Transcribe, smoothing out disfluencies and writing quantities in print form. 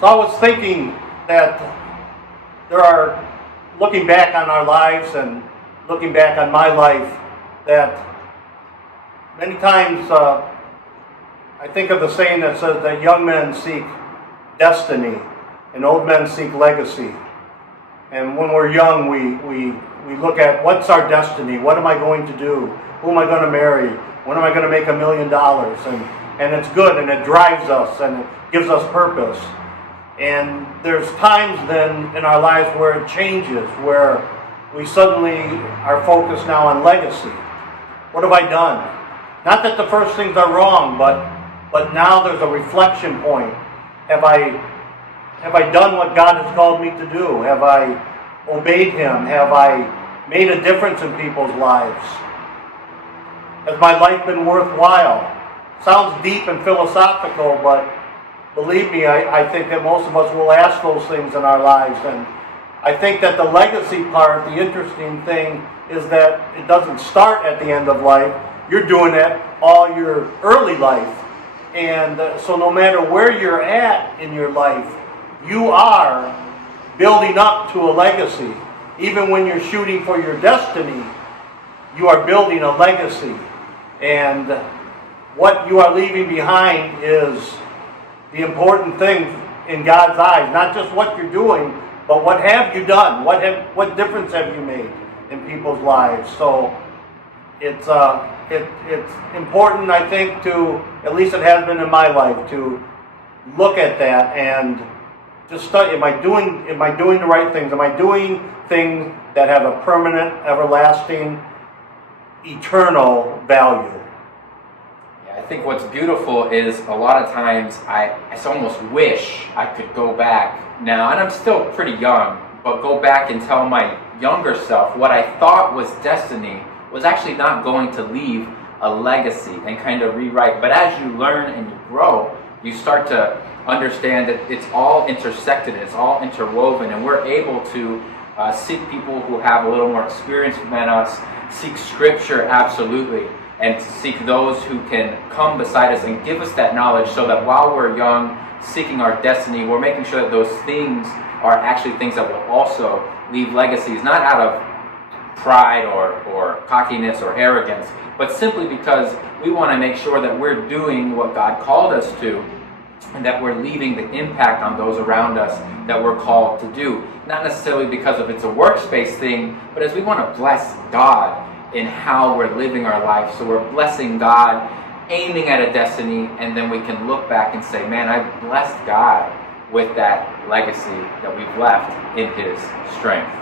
So I was thinking that there are, looking back on our lives and looking back on my life, that many times I think of the saying that says that young men seek destiny and old men seek legacy. And when we're young, we look at what's our destiny, what am I going to do, who am I going to marry, when am I going to make $1 million, and it's good and it drives us and it gives us purpose. And there's times then in our lives where it changes, where we suddenly are focused now on legacy. What have I done? Not that the first things are wrong, but now there's a reflection point. Have I done what God has called me to do? Have I obeyed Him? Have I made a difference in people's lives? Has my life been worthwhile? Sounds deep and philosophical, but believe me, I think that most of us will ask those things in our lives. And I think that the legacy part, the interesting thing, is that it doesn't start at the end of life. You're doing it all your early life. And so no matter where you're at in your life, you are building up to a legacy. Even when you're shooting for your destiny, you are building a legacy. And what you are leaving behind is the important thing in God's eyes. Not just what you're doing, but what have you done? What difference have you made in people's lives? So it's important, I think, to, at least it has been in my life, to look at that and just study. Am I doing the right things? Am I doing things that have a permanent, everlasting, eternal value? I think what's beautiful is a lot of times I almost wish I could go back now, and I'm still pretty young, but go back and tell my younger self what I thought was destiny was actually not going to leave a legacy and kind of rewrite. But as you learn and you grow, you start to understand that it's all intersected, it's all interwoven, and we're able to seek people who have a little more experience than us, seek Scripture absolutely, and seek those who can come beside us and give us that knowledge so that while we're young, seeking our destiny, we're making sure that those things are actually things that will also leave legacies, not out of pride or cockiness or arrogance, but simply because we want to make sure that we're doing what God called us to, and that we're leaving the impact on those around us that we're called to do. Not necessarily because of it's a workspace thing, but as we want to bless God in how we're living our life. So we're blessing God, aiming at a destiny, and then we can look back and say, man, I blessed God with that legacy that we've left in His strength.